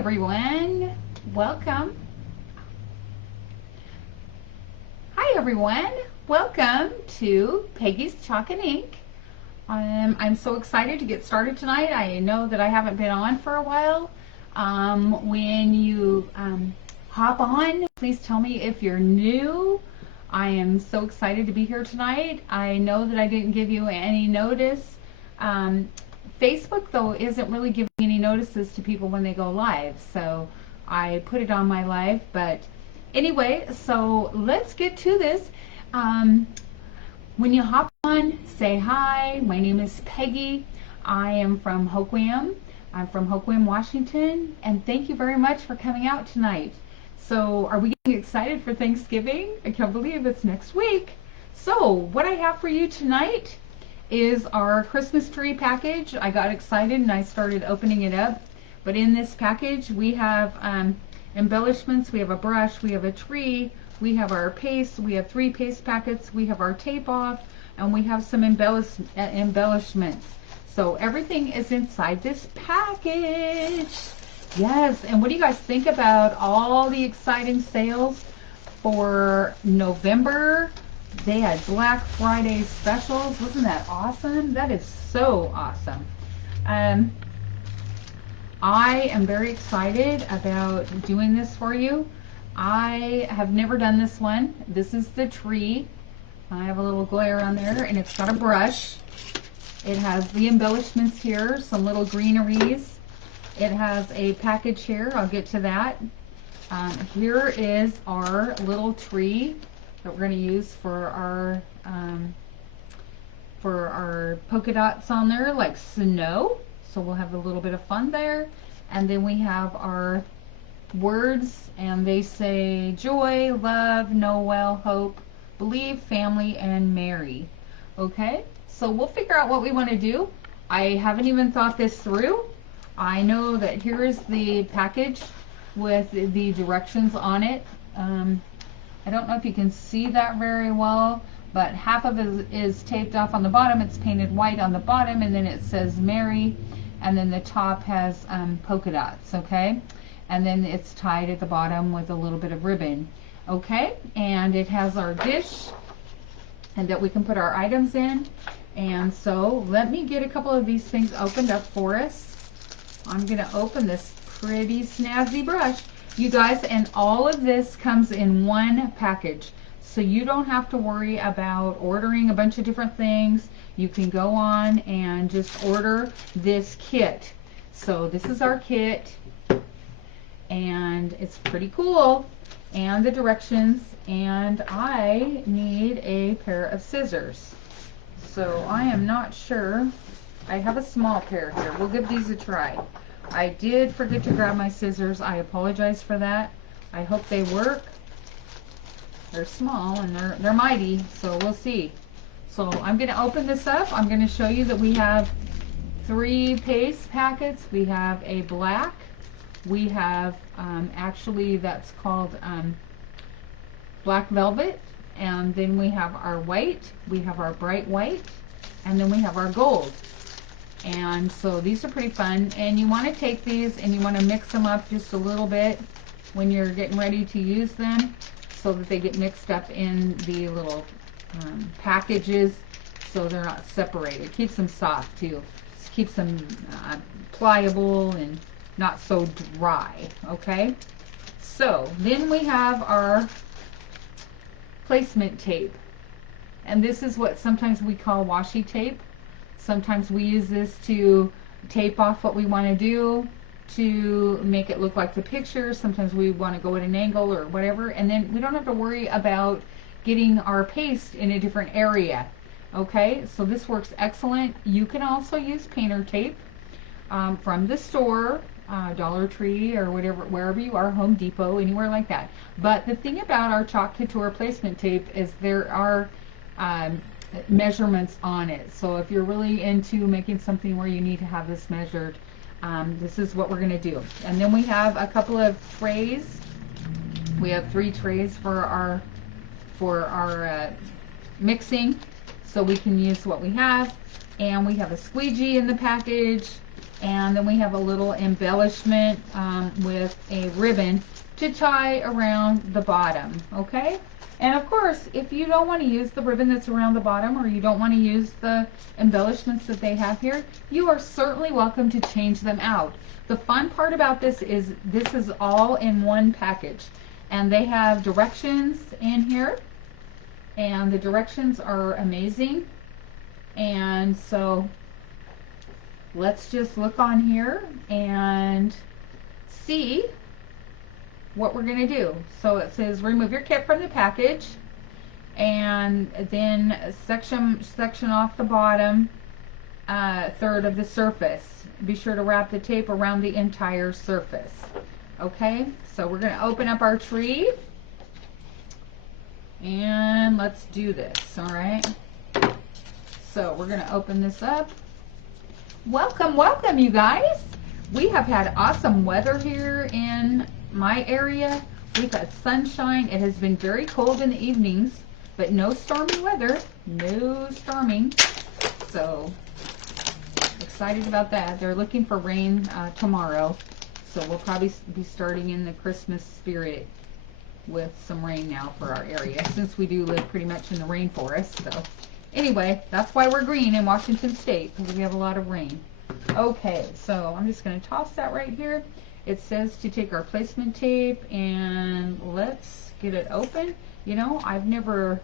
everyone. Welcome. Hi everyone. Welcome to Peggy's Chalk and Ink. I'm so excited to get started tonight. I know that I haven't been on for a while. When you hop on, please tell me if you're new. I am so excited to be here tonight. I know that I didn't give you any notice. Facebook, though, isn't really giving any notices to people when they go live, so I put it on my live. But anyway, so let's get to this. When you hop on, say hi. My name is Peggy. I am from Hoquiam. I'm from Hoquiam, Washington, and thank you very much for coming out tonight. So are we getting excited for Thanksgiving? I can't believe it's next week. So what I have for you tonight is our Christmas tree package. I got excited and I started opening it up. But in this package we have embellishments, we have a brush, we have a tree, we have our paste, we have 3 paste packets, we have our tape off, and we have some embellishments. So everything is inside this package. Yes, and what do you guys think about all the exciting sales for November? They had Black Friday specials. Wasn't that awesome? That is so awesome. I am very excited about doing this for you. I have never done this one. This is the tree. I have a little glare on there, and it's got a brush. It has the embellishments here, some little greeneries. It has a package here. I'll get to that. Here is our little tree that we're going to use for our polka dots on there, like snow. So we'll have a little bit of fun there. And then we have our words, and they say joy, love, Noel, hope, believe, family, and merry. Okay, so we'll figure out what we want to do. I haven't even thought this through. I know that here is the package with the directions on it. I don't know if you can see that very well, but half of it is taped off on the bottom. It's painted white on the bottom, and then it says Mary, and then the top has polka dots, okay? And then it's tied at the bottom with a little bit of ribbon, okay? And it has our dish, and that we can put our items in. And so let me get a couple of these things opened up for us. I'm gonna open this pretty snazzy brush. You guys, and all of this comes in one package. So you don't have to worry about ordering a bunch of different things. You can go on and just order this kit. So this is our kit, and it's pretty cool. And the directions, and I need a pair of scissors. So I am not sure. I have a small pair here. We'll give these a try. I did forget to grab my scissors. I apologize for that. I hope they work. They're small and they're mighty, so we'll see. So I'm going to open this up. I'm going to show you that we have 3 paste packets. We have a black. We have actually that's called black velvet, and then we have our white. We have our bright white, and then we have our gold. And so these are pretty fun, and you want to take these and you want to mix them up just a little bit when you're getting ready to use them, so that they get mixed up in the little packages, so they're not separated. Keeps them soft too. Just keeps them pliable and not so dry. Okay, so then we have our placement tape, and this is what sometimes we call washi tape. Sometimes we use this to tape off what we want to do to make it look like the picture. Sometimes we want to go at an angle or whatever, and then we don't have to worry about getting our paste in a different area. Okay, so this works excellent. You can also use painter tape from the store, Dollar Tree or whatever, wherever you are, Home Depot, anywhere like that. But the thing about our Chalk Couture placement tape is there are measurements on it. So if you're really into making something where you need to have this measured, this is what we're going to do. And then we have a couple of trays. We have 3 trays for our mixing, so we can use what we have. And we have a squeegee in the package. And then we have a little embellishment with a ribbon to tie around the bottom, okay? And of course, if you don't want to use the ribbon that's around the bottom, or you don't want to use the embellishments that they have here, you are certainly welcome to change them out. The fun part about this is all in one package. And they have directions in here, and the directions are amazing. And so let's just look on here and see what we're going to do. So it says remove your kit from the package, and then section off the bottom third of the surface. Be sure to wrap the tape around the entire surface. Okay, so we're going to open up our tree and let's do this. All right, so we're going to open this up. Welcome, welcome, you guys. We have had awesome weather here in my area. We've had sunshine. It has been very cold in the evenings, but no stormy weather. No storming. So excited about that. They're looking for rain tomorrow, so we'll probably be starting in the Christmas spirit with some rain now for our area, since we do live pretty much in the rainforest. So anyway, that's why we're green in Washington State, because we have a lot of rain. Okay, so I'm just going to toss that right here. It says to take our placement tape, and let's get it open. You know, I've never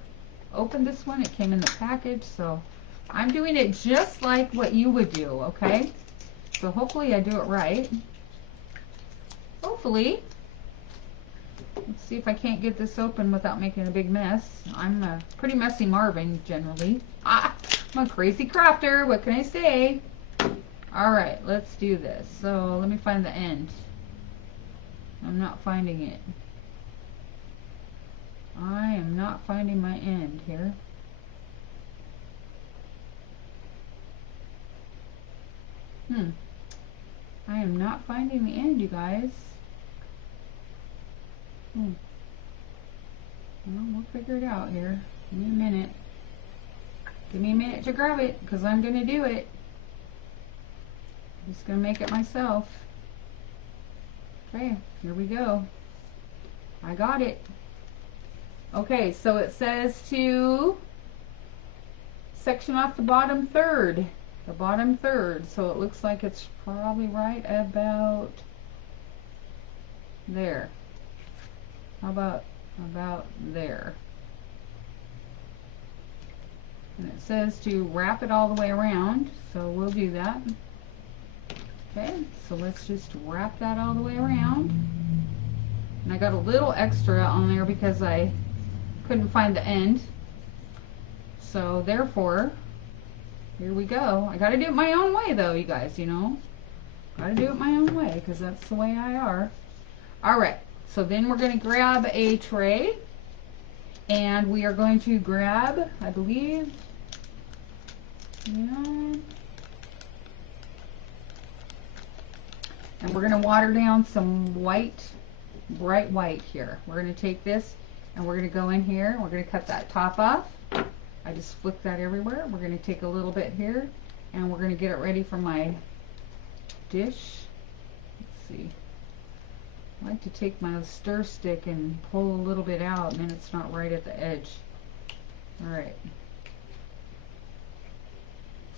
opened this one. It came in the package, so I'm doing it just like what you would do, okay? So hopefully I do it right. Hopefully. Let's see if I can't get this open without making a big mess. I'm a pretty messy Marvin, generally. I'm a crazy crafter, what can I say? Alright, let's do this. So let me find the end. I'm not finding it. I am not finding my end here. I am not finding the end, you guys. Well, we'll figure it out here. Give me a minute. Give me a minute to grab it, because I'm going to do it. I'm just going to make it myself. Okay, here we go. I got it. Okay, so it says to section off the bottom third. The bottom third. So it looks like it's probably right about there. How about there? And it says to wrap it all the way around, so we'll do that. Okay, so let's just wrap that all the way around. And I got a little extra on there because I couldn't find the end. So therefore, here we go. I gotta do it my own way though, you guys, you know. Gotta do it my own way, because that's the way I are. Alright, so then we're gonna grab a tray. And we are going to grab, I believe, yeah. And we're going to water down some white, bright white here. We're going to take this and we're going to go in here. We're going to cut that top off. I just flicked that everywhere. We're going to take a little bit here and we're going to get it ready for my dish. Let's see. I like to take my stir stick and pull a little bit out, and then it's not right at the edge. Alright.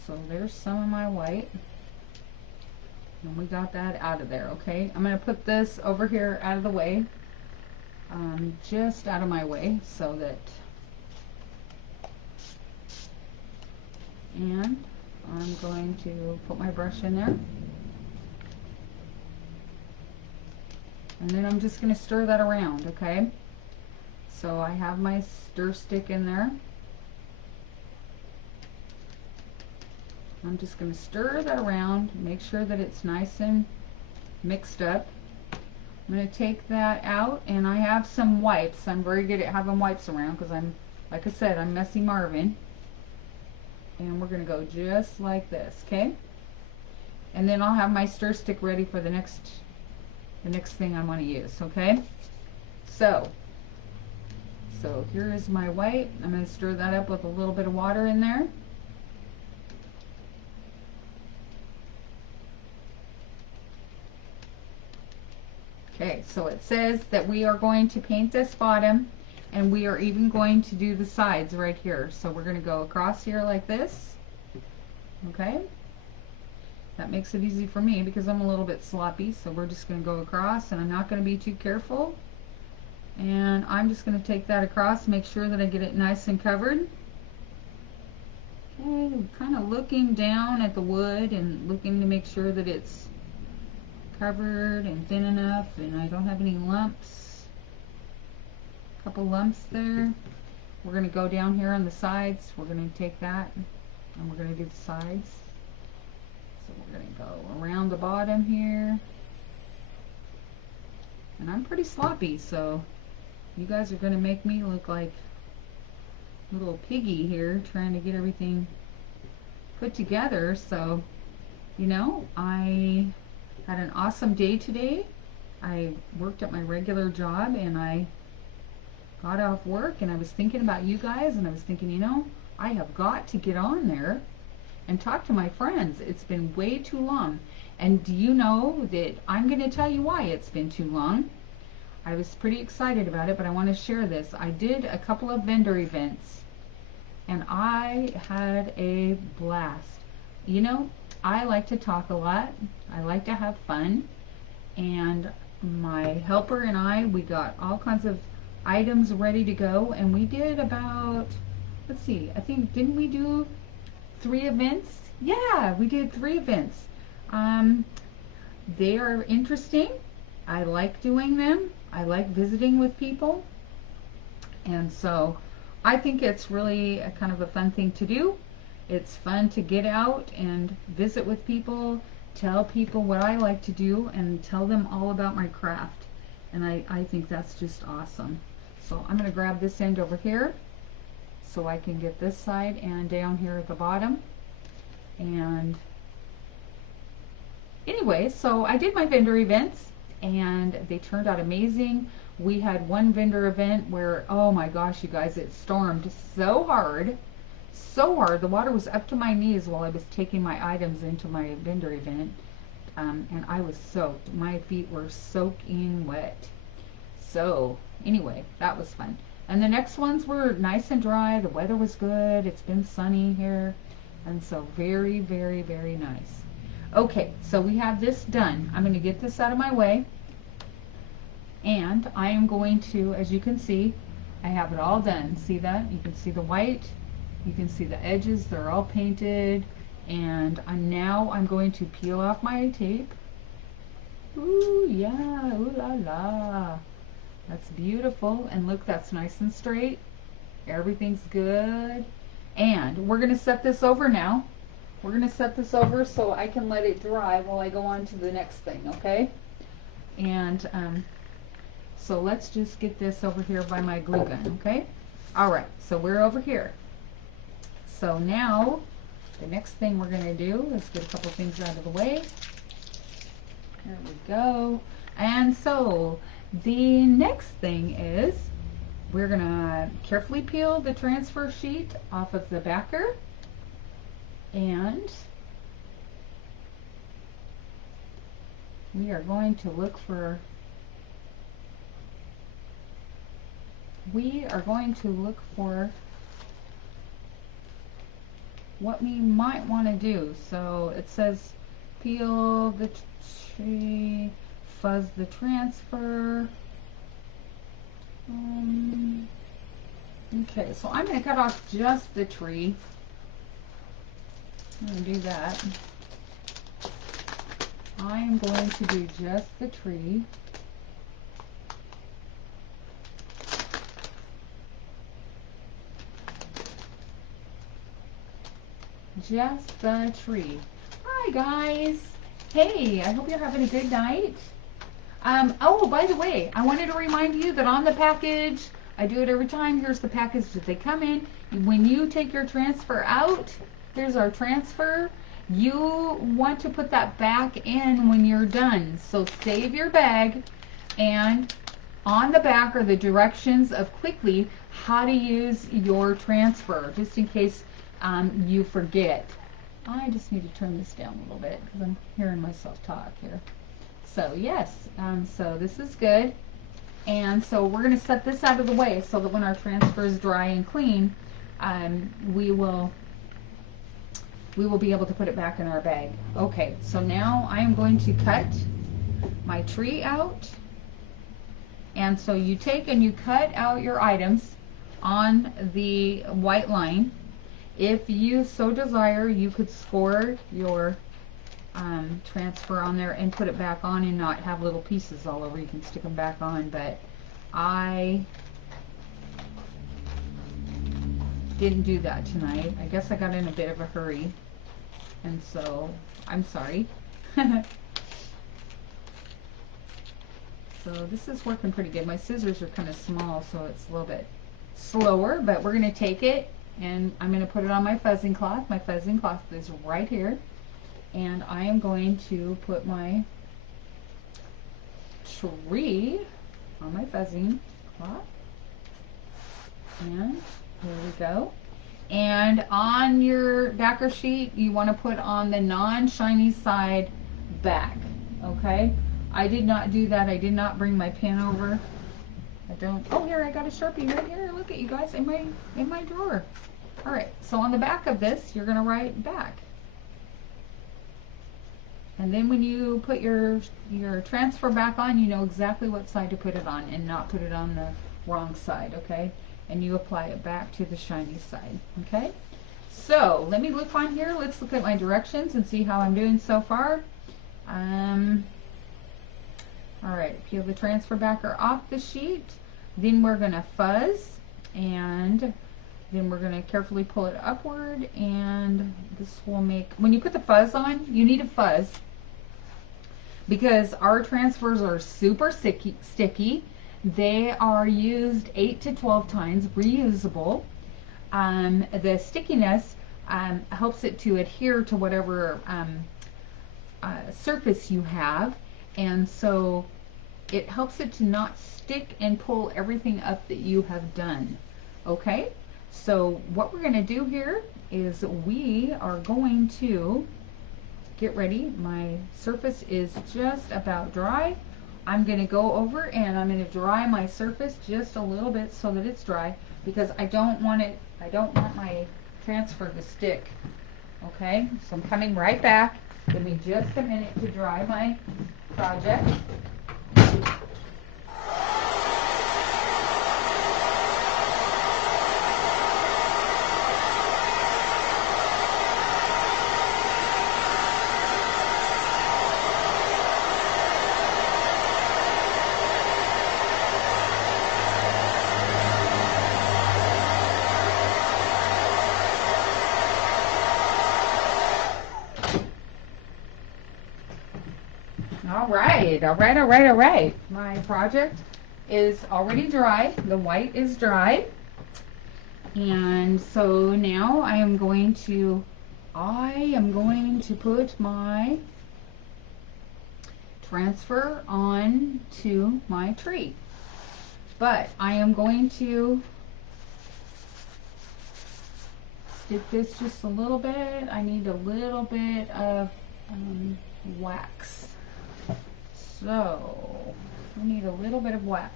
So there's some of my white. And we got that out of there, okay? I'm going to put this over here out of the way. Just out of my way, so that... And I'm going to put my brush in there. And then I'm just going to stir that around, okay? So I have my stir stick in there. I'm just going to stir that around, make sure that it's nice and mixed up. I'm going to take that out, and I have some wipes. I'm very good at having wipes around because I'm, like I said, I'm Messy Marvin. And we're going to go just like this, okay? And then I'll have my stir stick ready for the next thing I want to use, okay? So here is my white. I'm going to stir that up with a little bit of water in there. Okay, so it says that we are going to paint this bottom, and we are even going to do the sides right here. So we're going to go across here like this. Okay, that makes it easy for me because I'm a little bit sloppy, so we're just going to go across, and I'm not going to be too careful. And I'm just going to take that across, make sure that I get it nice and covered. Okay, kind of looking down at the wood and looking to make sure that it's covered and thin enough and I don't have any lumps. A couple lumps there. We're going to go down here on the sides. We're going to take that and we're going to do the sides. So we're going to go around the bottom here. And I'm pretty sloppy, so you guys are going to make me look like little piggy here trying to get everything put together. So, you know, I had an awesome day today. I worked at my regular job and I got off work and I was thinking about you guys and I was thinking, you know, I have got to get on there and talk to my friends. It's been way too long. And do you know that I'm going to tell you why it's been too long? I was pretty excited about it, but I want to share this. I did a couple of vendor events and I had a blast. You know, I like to talk a lot. I like to have fun. And my helper and I, we got all kinds of items ready to go. And we did about, let's see, I think, didn't we do 3 events? Yeah, we did 3 events. They are interesting. I like doing them. I like visiting with people. And so I think it's really a kind of a fun thing to do. It's fun to get out and visit with people, tell people what I like to do, and tell them all about my craft. And I think that's just awesome. So I'm going to grab this end over here so I can get this side and down here at the bottom. And anyway, so I did my vendor events and they turned out amazing. We had one vendor event where, oh my gosh, you guys, it stormed so hard. So hard. The water was up to my knees while I was taking my items into my vendor event. And I was soaked. My feet were soaking wet. So anyway, that was fun. And the next ones were nice and dry. The weather was good. It's been sunny here. And so very, very, very nice. Okay, so we have this done. I'm going to get this out of my way. And I am going to, as you can see, I have it all done. See that? You can see the white. You can see the edges. They're all painted. And I'm going to peel off my tape. Ooh, yeah. Ooh la la. That's beautiful. And look, that's nice and straight. Everything's good. And we're going to set this over now. We're going to set this over so I can let it dry while I go on to the next thing, okay? And so let's just get this over here by my glue gun, okay? All right, so we're over here. So now the next thing we're going to do is get a couple things out of the way. There we go. And so the next thing is we're going to carefully peel the transfer sheet off of the backer. And we are going to look for what we might want to do. So it says peel the tree, fuzz the transfer. Okay, so I'm going to cut off just the tree. I'm going to do that. I am going to do just the tree. Just the tree. Hi guys. Hey, I hope you're having a good night. Oh, by the way, I wanted to remind you that on the package, I do it every time. Here's the package that they come in. When you take your transfer out, here's our transfer. You want to put that back in when you're done. So save your bag, and on the back are the directions of quickly how to use your transfer, just in case you forget. I just need to turn this down a little bit because I'm hearing myself talk here. So yes, so this is good. And so we're going to set this out of the way so that when our transfer is dry and clean, um, we will we will be able to put it back in our bag. Okay, so now I am going to cut my tree out. And so you take and you cut out your items on the white line. If you so desire, you could score your transfer on there and put it back on and not have little pieces all over. You can stick them back on, but I didn't do that tonight. I guess I got in a bit of a hurry, and so I'm sorry. So this is working pretty good. My scissors are kind of small, so it's a little bit slower, but we're going to take it and I'm going to put it on my fuzzing cloth. My fuzzing cloth is right here, and I am going to put my tree on my fuzzing cloth, and here we go. And on your backer sheet, you want to put on the non-shiny side back, okay? I did not do that. I did not bring my pen over. I don't. Oh, here, I got a Sharpie right here. Look at you guys in my drawer. All right, so on the back of this, you're going to write back. And then when you put your transfer back on, you know exactly what side to put it on and not put it on the wrong side, okay? And you apply it back to the shiny side, okay? So let me look on here. Let's look at my directions and see how I'm doing so far. All right, peel the transfer backer off the sheet. Then we're going to fuzz, and then we're going to carefully pull it upward, and this will make, when you put the fuzz on, you need a fuzz because our transfers are super sticky. They are used 8 to 12 times, reusable. The stickiness helps it to adhere to whatever surface you have, and so it helps it to not stick and pull everything up that you have done. Okay, so what we're going to do here is we are going to get ready. My surface is just about dry. I'm going to go over and I'm going to dry my surface just a little bit so that it's dry, because I don't want my transfer to stick. Okay, so I'm coming right back. Give me just a minute to dry my project. All right. My project is already dry. The white is dry. And so now I am going to put my transfer on to my tree. But I am going to stick this just a little bit. I need a little bit of wax. So we need a little bit of wax.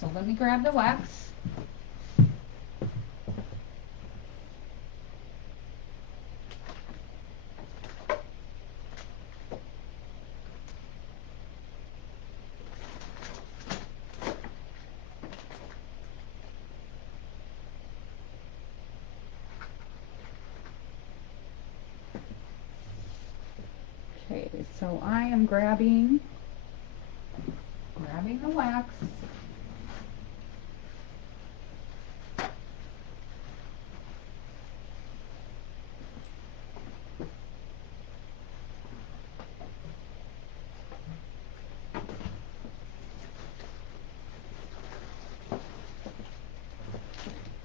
So let me grab the wax. Okay, so I am grabbing the wax.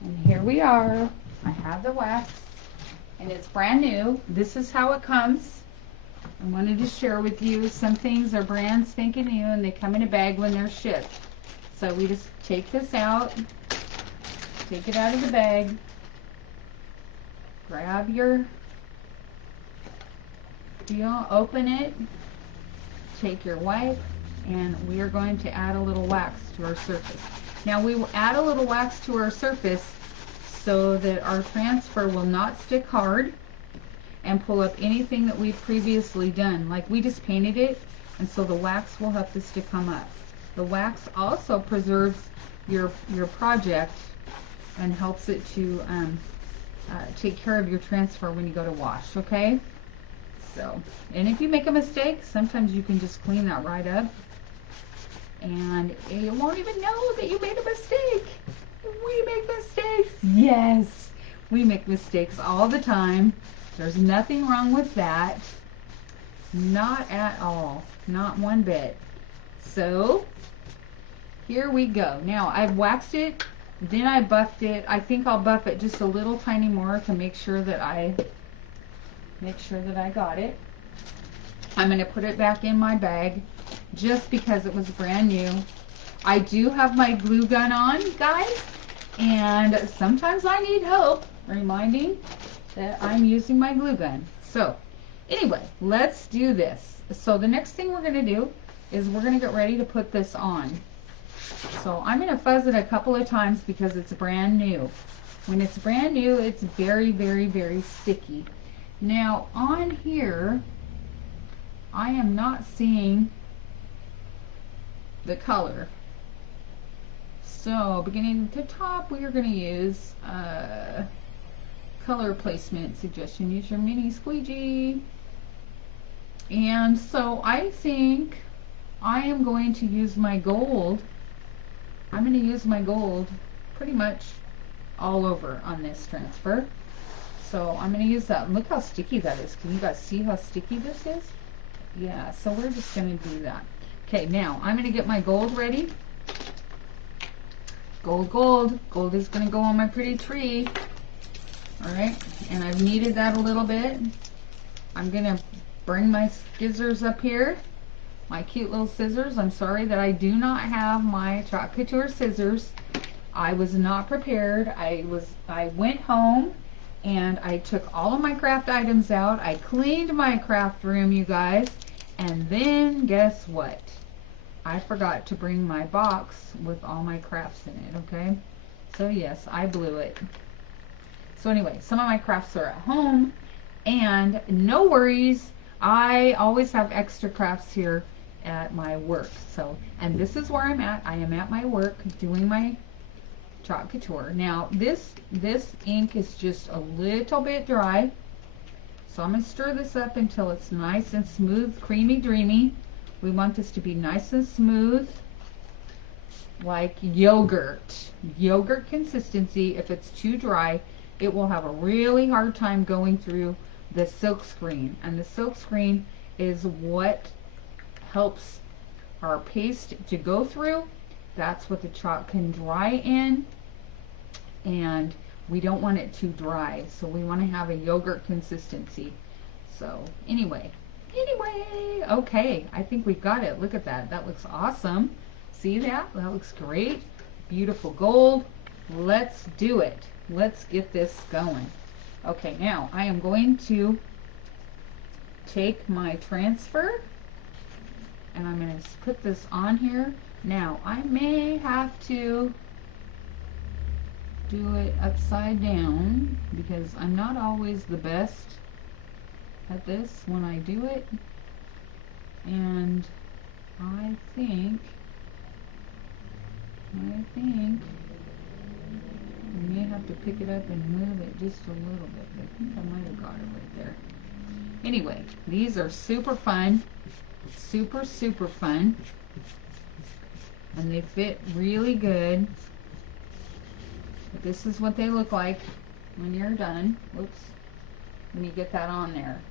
And here we are. I have the wax, and it's brand new. This is how it comes. I wanted to share with you, some things are brand spanking new and they come in a bag when they're shipped. So we just take this out, take it out of the bag, grab your deal, open it, take your wipe and we are going to add a little wax to our surface. Now we will add a little wax to our surface so that our transfer will not stick hard and pull up anything that we've previously done. Like we just painted it, and so the wax will help this to come up. The wax also preserves your project and helps it to take care of your transfer when you go to wash, okay? So, and if you make a mistake, sometimes you can just clean that right up and you won't even know that you made a mistake. We make mistakes. Yes, we make mistakes all the time. There's nothing wrong with that. Not at all. Not one bit. So, here we go. Now, I've waxed it, then I buffed it. I think I'll buff it just a little tiny more to make sure that I got it. I'm going to put it back in my bag just because it was brand new. I do have my glue gun on, guys, and sometimes I need help reminding that I'm using my glue gun. So, anyway, let's do this. So the next thing we're going to do is we're going to get ready to put this on. So I'm going to fuzz it a couple of times because it's brand new. When it's brand new, it's very, very, very sticky. Now on here, I am not seeing the color. So beginning at the top, we are going to use color placement suggestion. Use your mini squeegee. And so I think I am going to use my gold. I'm going to use my gold pretty much all over on this transfer. So I'm going to use that. Look how sticky that is. Can you guys see how sticky this is? Yeah, so we're just going to do that. Okay, now I'm going to get my gold ready. Gold, gold. Gold is going to go on my pretty tree. Alright, and I've kneaded that a little bit. I'm going to bring my scissors up here. My cute little scissors. I'm sorry that I do not have my Chalk Couture scissors. I was not prepared. I went home and I took all of my craft items out. I cleaned my craft room, you guys. And then guess what? I forgot to bring my box with all my crafts in it, okay? So yes, I blew it. So anyway, some of my crafts are at home and no worries. I always have extra crafts here at my work. So, and this is where I'm at. I am at my work doing my Chalk Couture. Now, this ink is just a little bit dry. So I'm going to stir this up until it's nice and smooth, creamy, dreamy. We want this to be nice and smooth, like yogurt. Yogurt consistency. If it's too dry, it will have a really hard time going through the silk screen. And the silk screen is what helps our paste to go through. That's what the chalk can dry in, and we don't want it too dry, so we want to have a yogurt consistency. So anyway, okay, I think we've got it. Look at that. That looks awesome. See that? That looks great. Beautiful gold. Let's do it. Let's get this going. Okay, now I am going to take my transfer and I'm going to put this on here. Now, I may have to do it upside down because I'm not always the best at this when I do it. And I think I may have to pick it up and move it just a little bit. I think I might have got it right there. Anyway, these are super fun. Super, super fun. And they fit really good. But this is what they look like when you're done. Whoops. When you get that on there.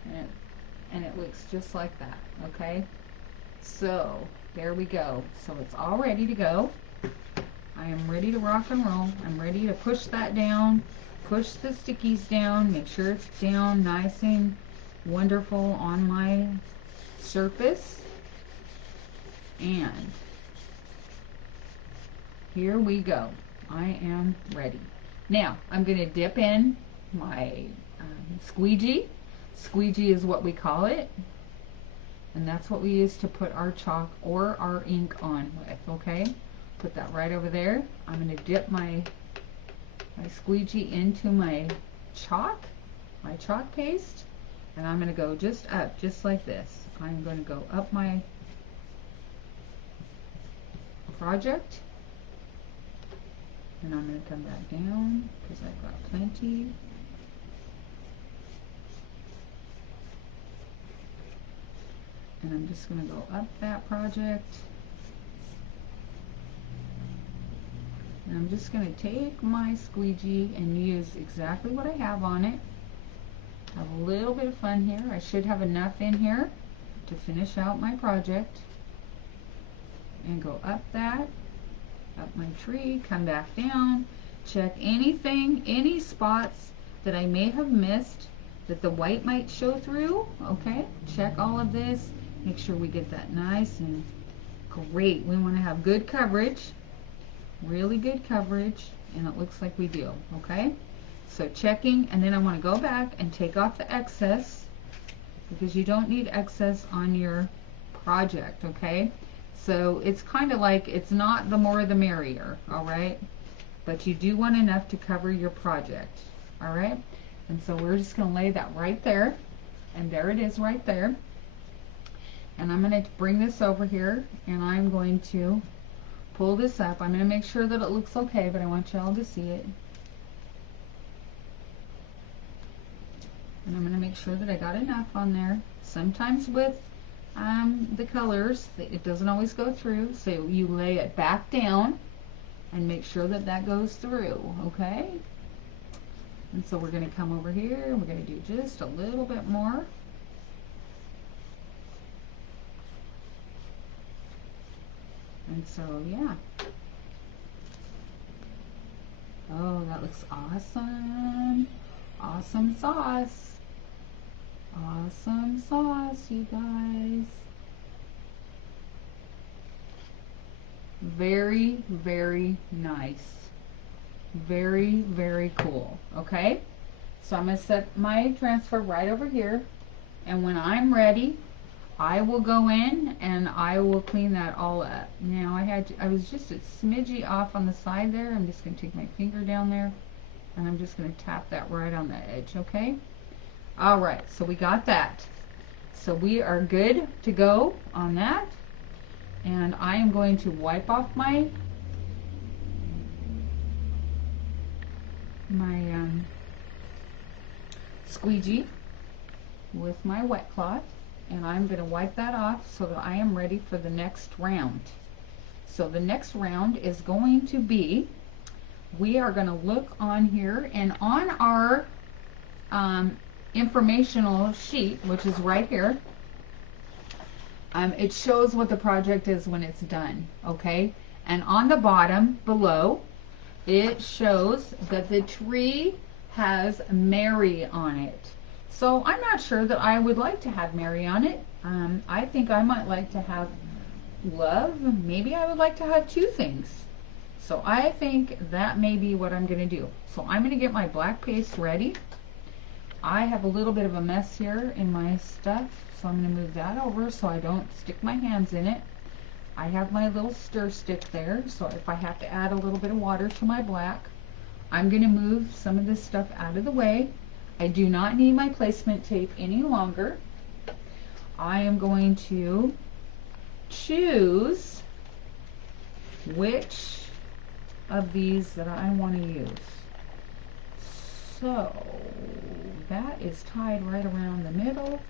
And it looks just like that. Okay? So, there we go. So it's all ready to go. I am ready to rock and roll. I'm ready to push that down. Push the stickies down. Make sure it's down nice and wonderful on my surface. And here we go. I am ready. Now, I'm going to dip in my squeegee. Squeegee is what we call it. And that's what we use to put our chalk or our ink on with, okay? Put that right over there. I'm going to dip my squeegee into my chalk paste, and I'm going to go just up, just like this. I'm going to go up my project, and I'm going to come back down because I've got plenty. And I'm just going to go up that project. And I'm just going to take my squeegee and use exactly what I have on it. Have a little bit of fun here. I should have enough in here to finish out my project. And go up that, up my tree, come back down, check anything, any spots that I may have missed that the white might show through, okay? Check all of this, make sure we get that nice and great. We want to have good coverage, really good coverage, and it looks like we do, okay? So checking, and then I want to go back and take off the excess because you don't need excess on your project, okay? So it's kind of like, it's not the more the merrier, all right? But you do want enough to cover your project, all right? And so we're just going to lay that right there, and there it is right there. And I'm going to bring this over here, and I'm going to pull this up. I'm going to make sure that it looks okay, but I want y'all to see it. And I'm going to make sure that I got enough on there. Sometimes with the colors, it doesn't always go through, so you lay it back down and make sure that that goes through, okay? And so we're going to come over here and we're going to do just a little bit more. And so, yeah. Oh, that looks awesome. Awesome sauce. Awesome sauce, you guys. Very, very nice. Very, very cool. Okay? So I'm going to set my transfer right over here. And when I'm ready, I will go in and I will clean that all up. Now I was just a smidgy off on the side there. I'm just going to take my finger down there and I'm just going to tap that right on the edge, okay? All right, so we got that. So we are good to go on that. And I am going to wipe off my squeegee with my wet cloth, and I'm going to wipe that off so that I am ready for the next round. So the next round is going to be, we are going to look on here, and on our informational sheet, which is right here, it shows what the project is when it's done, okay? And on the bottom below, it shows that the tree has Mary on it. So I'm not sure that I would like to have Mary on it. I think I might like to have love. Maybe I would like to have two things. So I think that may be what I'm going to do. So I'm going to get my black paste ready. I have a little bit of a mess here in my stuff, so I'm going to move that over so I don't stick my hands in it. I have my little stir stick there, so if I have to add a little bit of water to my black, I'm going to move some of this stuff out of the way. I do not need my placement tape any longer. I am going to choose which of these that I want to use. So that is tied right around the middle.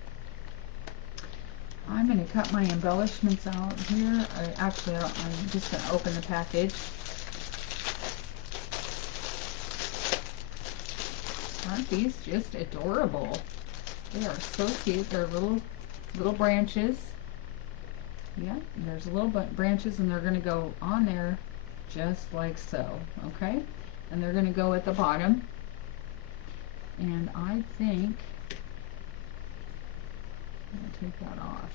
I'm going to cut my embellishments out here. I'm just going to open the package. Aren't these just adorable? They are so cute. They're little branches. Yeah, there's little branches, and they're going to go on there just like so, okay? And they're going to go at the bottom. And I think I'm going to take that off.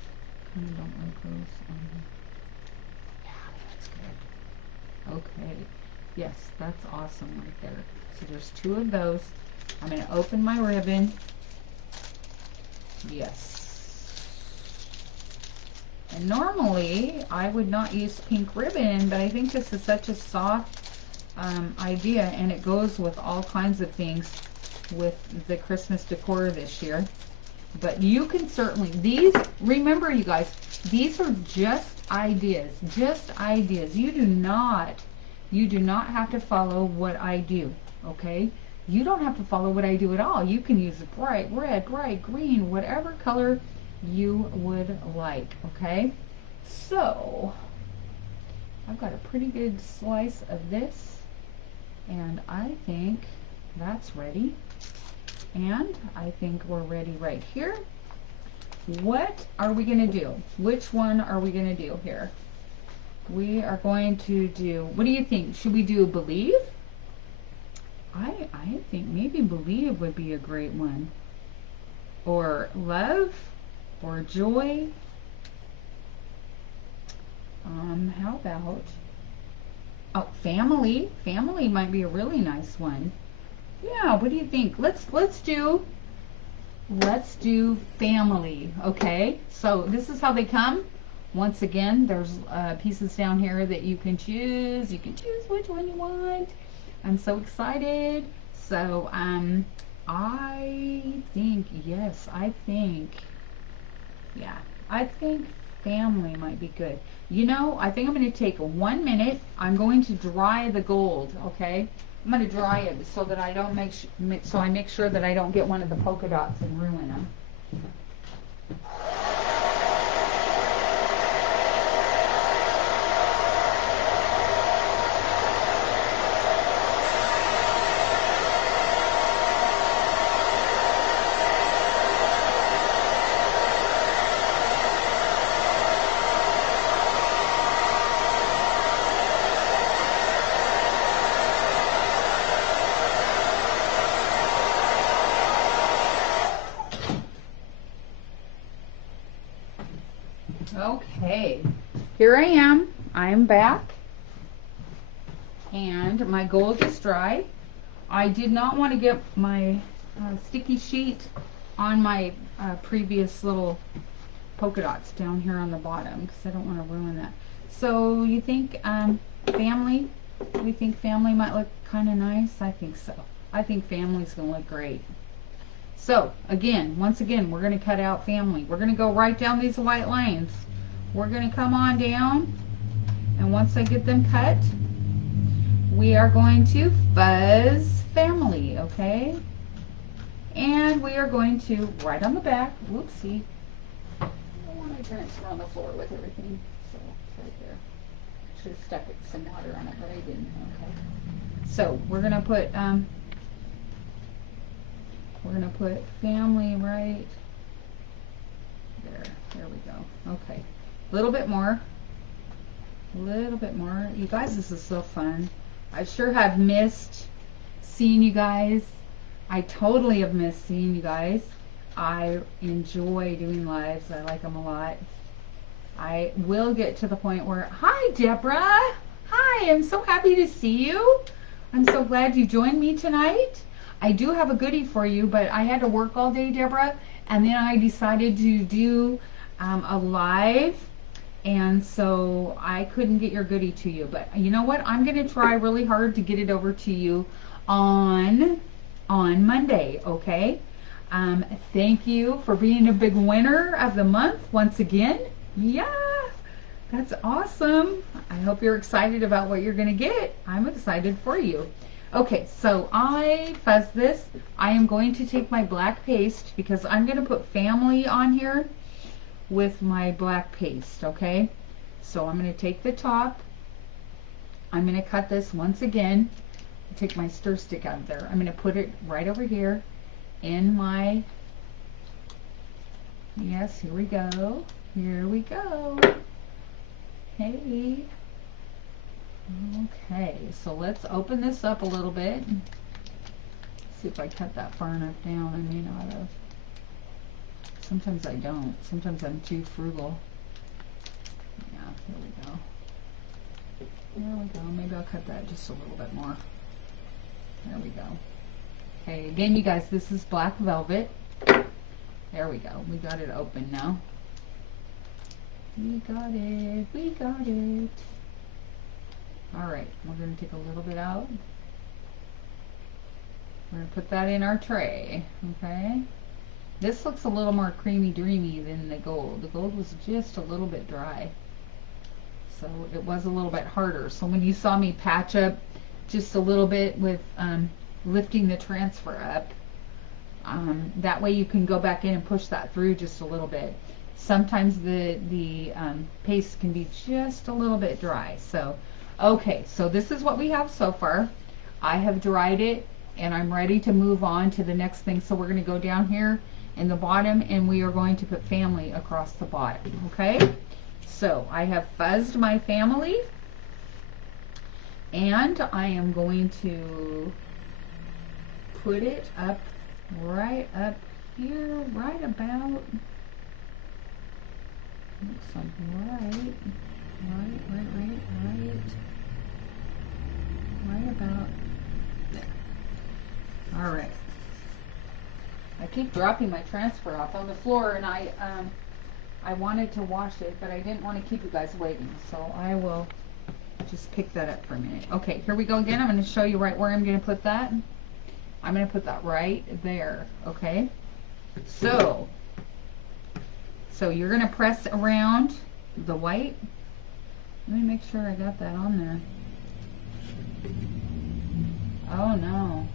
Kind of don't like those. Yeah, that's good. Okay. Yes, that's awesome right there. So there's two of those. I'm going to open my ribbon. Yes. normally I would not use pink ribbon, but I think this is such a soft idea, and it goes with all kinds of things with the Christmas decor this year. But you can certainly, remember you guys, these are just ideas, You do not have to follow what I do, okay? You don't have to follow what I do at all. You can use bright red, bright green, whatever color you would like, okay? So, I've got a pretty good slice of this, and I think that's ready. And I think we're ready right here. What are we going to do? Which one are we going to do here? We are going to do, what do you think? Should we do Believe? I think maybe Believe would be a great one. Or Love? Or Joy? How about, oh, Family. Family might be a really nice one. Yeah, what do you think? Let's do Family, okay? So this is how they come. Once again, there's pieces down here that you can choose. You can choose which one you want. I'm so excited. So I think, yes, I think Family might be good. You know, I think I'm going to take 1 minute. I'm going to dry the gold, okay? I'm going to dry it so that I don't make sure that I don't get one of the polka dots and ruin them. Okay, here I am. I'm back, and my gold is dry. I did not want to get my sticky sheet on my previous little polka dots down here on the bottom because I don't want to ruin that. So you think Family? We think Family might look kind of nice? I think so. I think Family's going to look great. So, once again, we're going to cut out Family. We're going to go right down these white lines. We're going to come on down, and once I get them cut, we are going to fuzz Family, okay? And we are going to, right on the back, whoopsie, I don't want my drinks on the floor with everything, so it's right there. I should have stuck some water on it, but I didn't, okay? So, we're going to put Family right there. There we go. Okay. A little bit more. You guys, this is so fun. I sure have missed seeing you guys. I totally have missed seeing you guys. I enjoy doing lives. I like them a lot. I will get to the point where, hi, Deborah. Hi, I'm so happy to see you. I'm so glad you joined me tonight. I do have a goodie for you, but I had to work all day, Deborah, and then I decided to do a live, and so I couldn't get your goodie to you. But you know what? I'm going to try really hard to get it over to you on Monday, okay? Thank you for being a big winner of the month once again. Yeah, that's awesome. I hope you're excited about what you're going to get. I'm excited for you. Okay, so I fuzzed this. I am going to take my black paste because I'm going to put Family on here with my black paste, okay? So I'm going to take the top. I'm going to cut this once again. Take my stir stick out of there. I'm going to put it right over here in my, yes, here we go. Here we go. Hey. Okay, so let's open this up a little bit. See if I cut that far enough down. I may not have. Sometimes I don't. Sometimes I'm too frugal. Yeah, here we go. There we go. Maybe I'll cut that just a little bit more. There we go. Okay, again, you guys, this is black velvet. There we go. We got it open now. We got it. We got it. Alright, we're going to take a little bit out. We're going to put that in our tray. Okay. This looks a little more creamy dreamy than the gold. The gold was just a little bit dry. So it was a little bit harder. So when you saw me patch up just a little bit with lifting the transfer up, that way you can go back in and push that through just a little bit. Sometimes the paste can be just a little bit dry. So, okay, so this is what we have so far. I have dried it and I'm ready to move on to the next thing. So we're going to go down here in the bottom and we are going to put family across the bottom. Okay, so I have fuzzed my family and I am going to put it up right up here, right about, looks like right about there. All right. I keep dropping my transfer off on the floor, and I wanted to wash it, but I didn't want to keep you guys waiting, so I will just pick that up for a minute. Okay, here we go again. I'm going to show you right where I'm going to put that. I'm going to put that right there, okay? So you're going to press around the white. Let me make sure I got that on there. Oh no.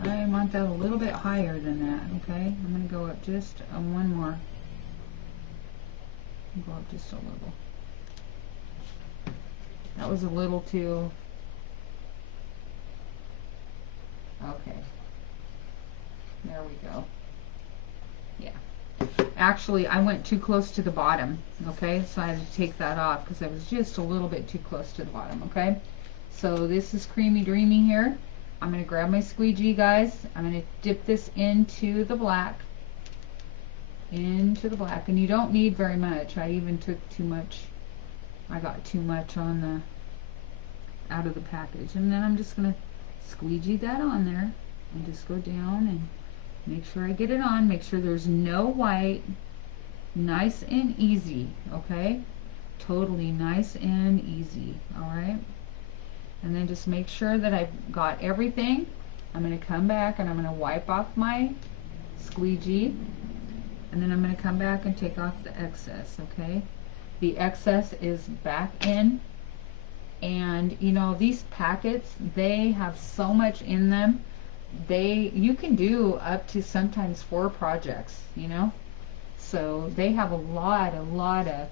I want that a little bit higher than that, okay? I'm going to go up just one more. Go up just a little. That was a little too... Okay. There we go. Yeah. Actually, I went too close to the bottom, okay? So I had to take that off because I was just a little bit too close to the bottom, okay? So this is creamy dreamy here. I'm going to grab my squeegee, guys. I'm going to dip this into the black. And you don't need very much. I even took too much. I got too much on the out of the package. And then I'm just going to squeegee that on there and just go down and make sure I get it on. Make sure there's no white. Nice and easy, okay? Totally nice and easy, all right? And then just make sure that I've got everything. I'm going to come back and I'm going to wipe off my squeegee. And then I'm going to come back and take off the excess, okay? The excess is back in. And, you know, these packets, they have so much in them. You can do up to sometimes 4 projects, you know? So they have a lot of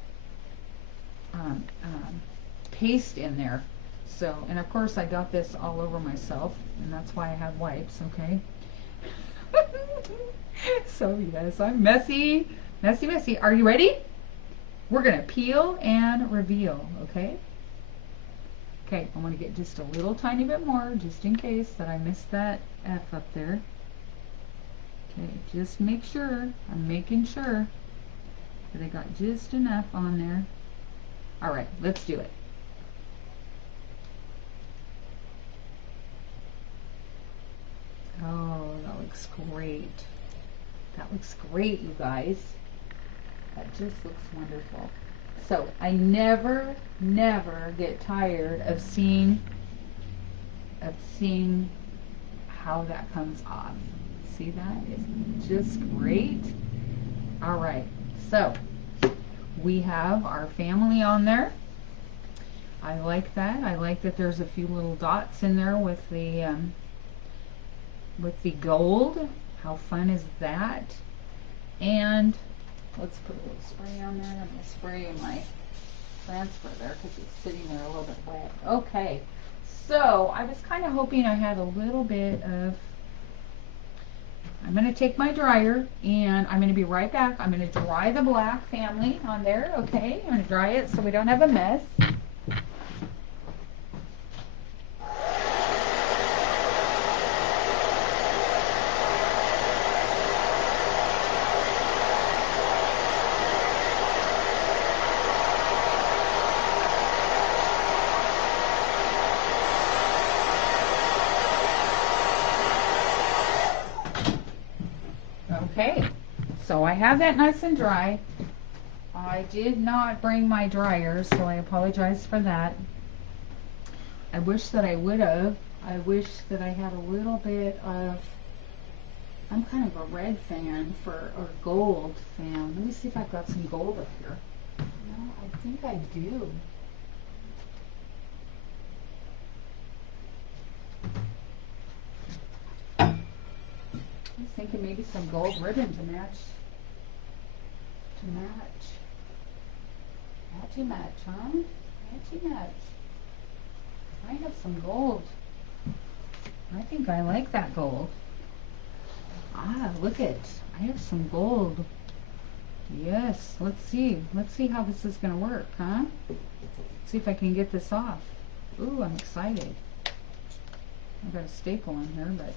paste in there. So, and of course I got this all over myself, and that's why I have wipes, okay? So yes, I'm messy. Are you ready? We're gonna peel and reveal, okay? Okay, I want to get just a little tiny bit more, just in case that I missed that F up there. Okay, just make sure, I'm making sure that I got just enough on there. Alright, let's do it. Oh, that looks great. That looks great, you guys. That just looks wonderful. So, I never get tired of seeing how that comes off. See that? It's just great. Alright, so we have our family on there. I like that. I like that there's a few little dots in there with the gold. How fun is that? And let's put a little spray on there. I'm going to spray in my transfer there because it's sitting there a little bit wet. Okay, so I was kind of hoping I had a little bit of... I'm going to take my dryer and I'm going to be right back. I'm going to dry the black family on there, okay? I'm going to dry it so we don't have a mess. Okay, so I have that nice and dry. I did not bring my dryer, so I apologize for that. I wish that I would have. I wish that I had a little bit of, I'm kind of a red fan or gold fan. Let me see if I've got some gold up here. No, I think I do. I was thinking maybe some gold ribbon to match. Matchy match, huh? Matchy match. I have some gold. I think I like that gold. Ah, look it. I have some gold. Yes, let's see. Let's see how this is going to work, huh? See if I can get this off. Ooh, I'm excited. I've got a staple in here, but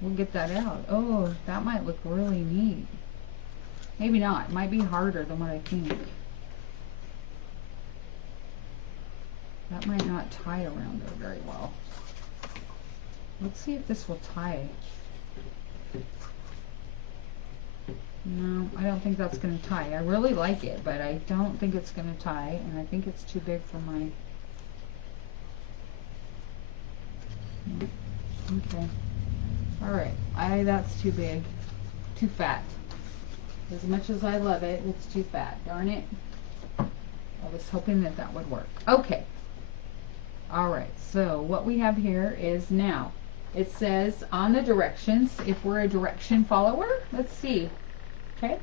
we'll get that out. Oh, that might look really neat. Maybe not. It might be harder than what I think. That might not tie around there very well. Let's see if this will tie. No, I don't think that's going to tie. I really like it, but I don't think it's going to tie, and I think it's too big for my... Okay. Alright. That's too big. Too fat. As much as I love it, it's too fat. Darn it. I was hoping that that would work. Okay. Alright, so what we have here is now, it says on the directions, if we're a direction follower, let's see. Okay.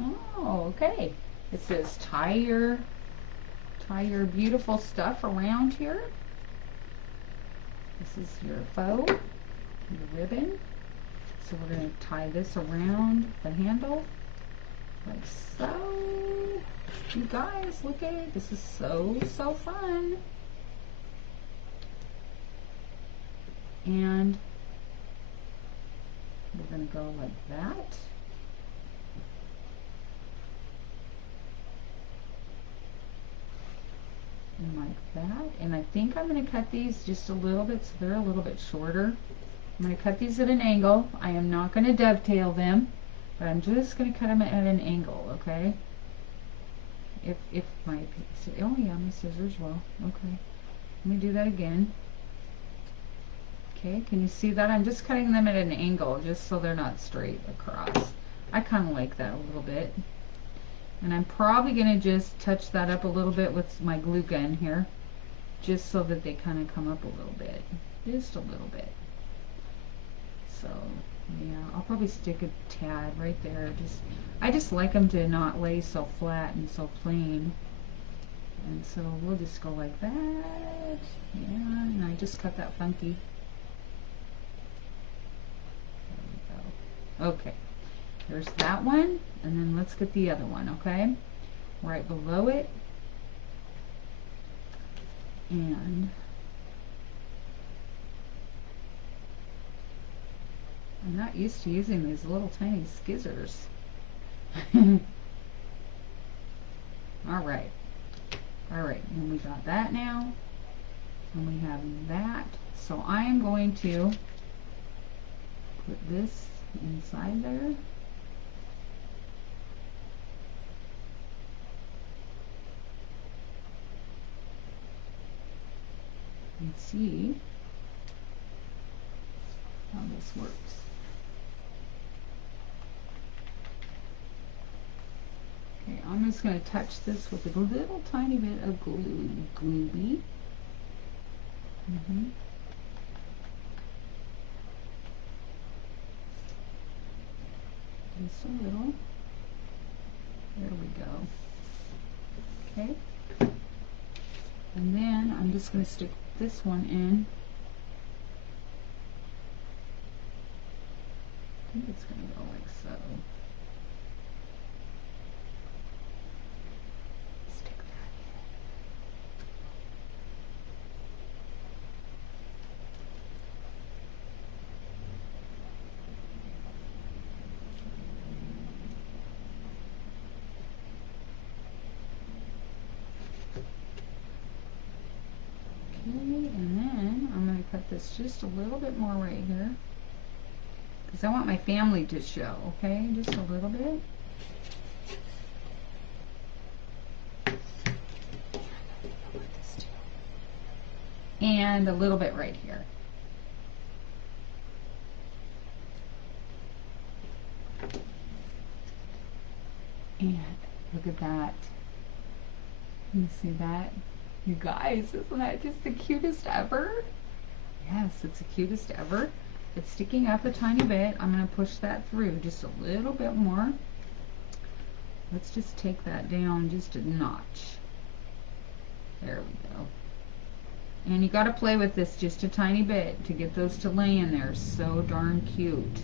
Oh, okay. It says tie your beautiful stuff around here. This is your faux, your ribbon. So we're going to tie this around the handle, like so. You guys, look at it. This is so fun. And we're going to go like that. And like that. And I think I'm going to cut these just a little bit so they're a little bit shorter. I'm going to cut these at an angle. I am not going to dovetail them, but I'm just going to cut them at an angle, okay? If my, oh yeah, my scissors will. Okay. Let me do that again. Okay, can you see that? I'm just cutting them at an angle just so they're not straight across. I kind of like that a little bit. And I'm probably going to just touch that up a little bit with my glue gun here, just so that they kind of come up a little bit. Just a little bit. So, yeah, I'll probably stick a tad right there. I just like them to not lay so flat and so plain. And so we'll just go like that. Yeah, and I just cut that funky. There we go. Okay, there's that one, and then let's get the other one, okay? Right below it. And I'm not used to using these little tiny skizzers. Alright. Alright, and we got that now. And we have that. So I am going to put this inside there. And see how this works. Okay, I'm just going to touch this with a little tiny bit of glue. Just a little. There we go. Okay. And then I'm just going to stick this one in. I think it's going to go like so. Stick that in. this just a little bit more right here. Because I want my family to show, okay? Just a little bit. And a little bit right here. And look at that. You see that? You guys, isn't that just the cutest ever? Yes, it's the cutest ever. It's sticking up a tiny bit. I'm going to push that through just a little bit more. Let's just take that down just a notch. There we go. And you got to play with this just a tiny bit to get those to lay in there. So darn cute.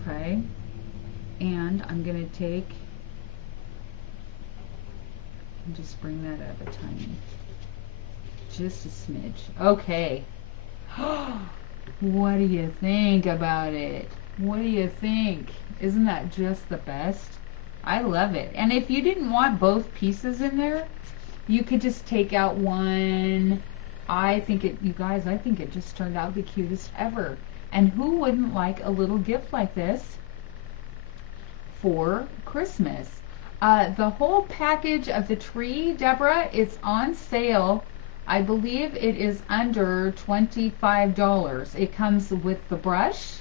Okay. And I'm going to take and just bring that up a tiny. Just a smidge. Okay. What do you think about it? What do you think? Isn't that just the best? I love it. And if you didn't want both pieces in there, you could just take out one. I think it, you guys, I think it just turned out the cutest ever. And who wouldn't like a little gift like this for Christmas? The whole package of the tree, Deborah, is on sale. I believe it is under $25. It comes with the brush.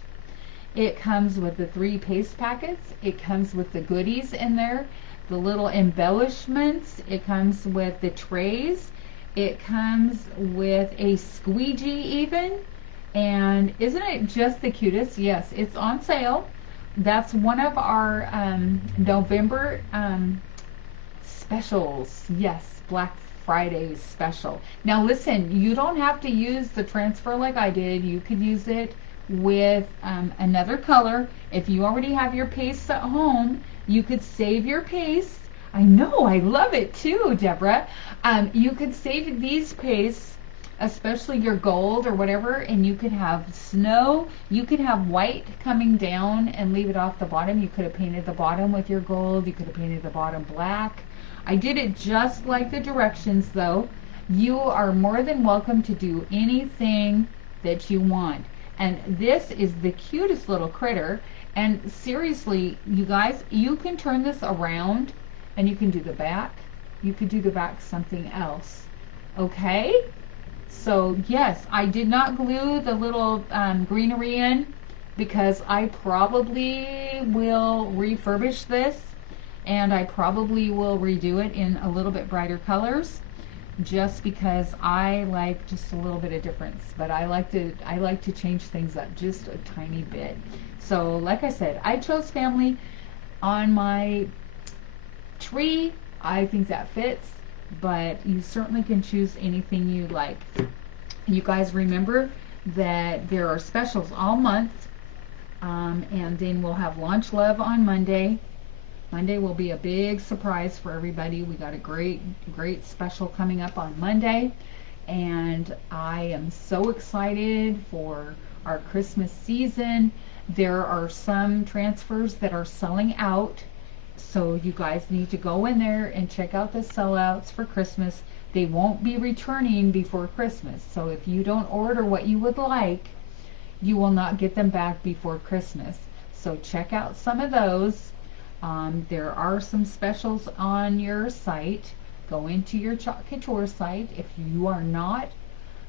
It comes with the 3 paste packets. It comes with the goodies in there, the little embellishments. It comes with the trays. It comes with a squeegee even. And isn't it just the cutest? Yes, it's on sale. That's one of our November specials. Yes, Black Friday special. Now listen, you don't have to use the transfer like I did. You could use it with another color. If you already have your pastes at home, you could save your pastes. I know, I love it too, Deborah. You could save these pastes, especially your gold or whatever, and you could have snow. You could have white coming down and leave it off the bottom. You could have painted the bottom with your gold. You could have painted the bottom black. I did it just like the directions though. You are more than welcome to do anything that you want. And this is the cutest little critter. And seriously, you guys, you can turn this around and you can do the back. You could do the back something else. Okay? So yes, I did not glue the little greenery in because I probably will refurbish this. And I probably will redo it in a little bit brighter colors just because I like just a little bit of difference. But I like to change things up just a tiny bit. So like I said, I chose family on my tree. I think that fits, but you certainly can choose anything you like. You guys remember that there are specials all month, and then we'll have Launch Love on Monday. Monday will be a big surprise for everybody. We got a great special coming up on Monday, and I am so excited for our Christmas season. There are some transfers that are selling out, so you guys need to go in there and check out the sellouts for Christmas. They won't be returning before Christmas, so if you don't order what you would like, you will not get them back before Christmas. So check out some of those. There are some specials on your site. Go into your Chalk Couture site. If you are not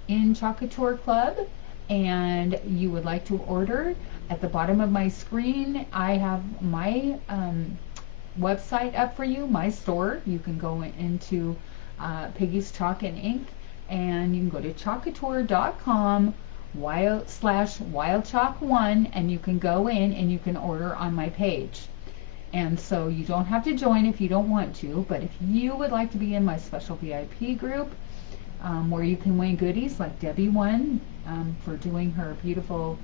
in Chalk Couture Club and you would like to order, at the bottom of my screen I have my website up for you, my store. You can go into Peggies Chalk and Ink, and you can go to chalkcouture.com /wildchalk1, and you can go in and you can order on my page. And so you don't have to join if you don't want to, but if you would like to be in my special VIP group, where you can win goodies like Debbie won for doing her beautiful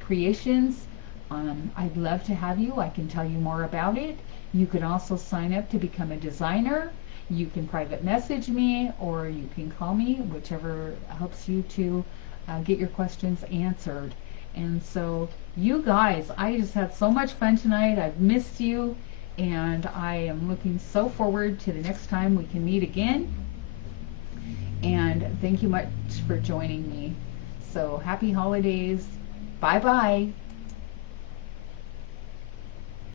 creations, I'd love to have you. I can tell you more about it. You can also sign up to become a designer. You can private message me, or you can call me, whichever helps you to get your questions answered. And so you guys, I just had so much fun tonight. I've missed you, and I am looking so forward to the next time we can meet again. And thank you much for joining me. So happy holidays. Bye bye.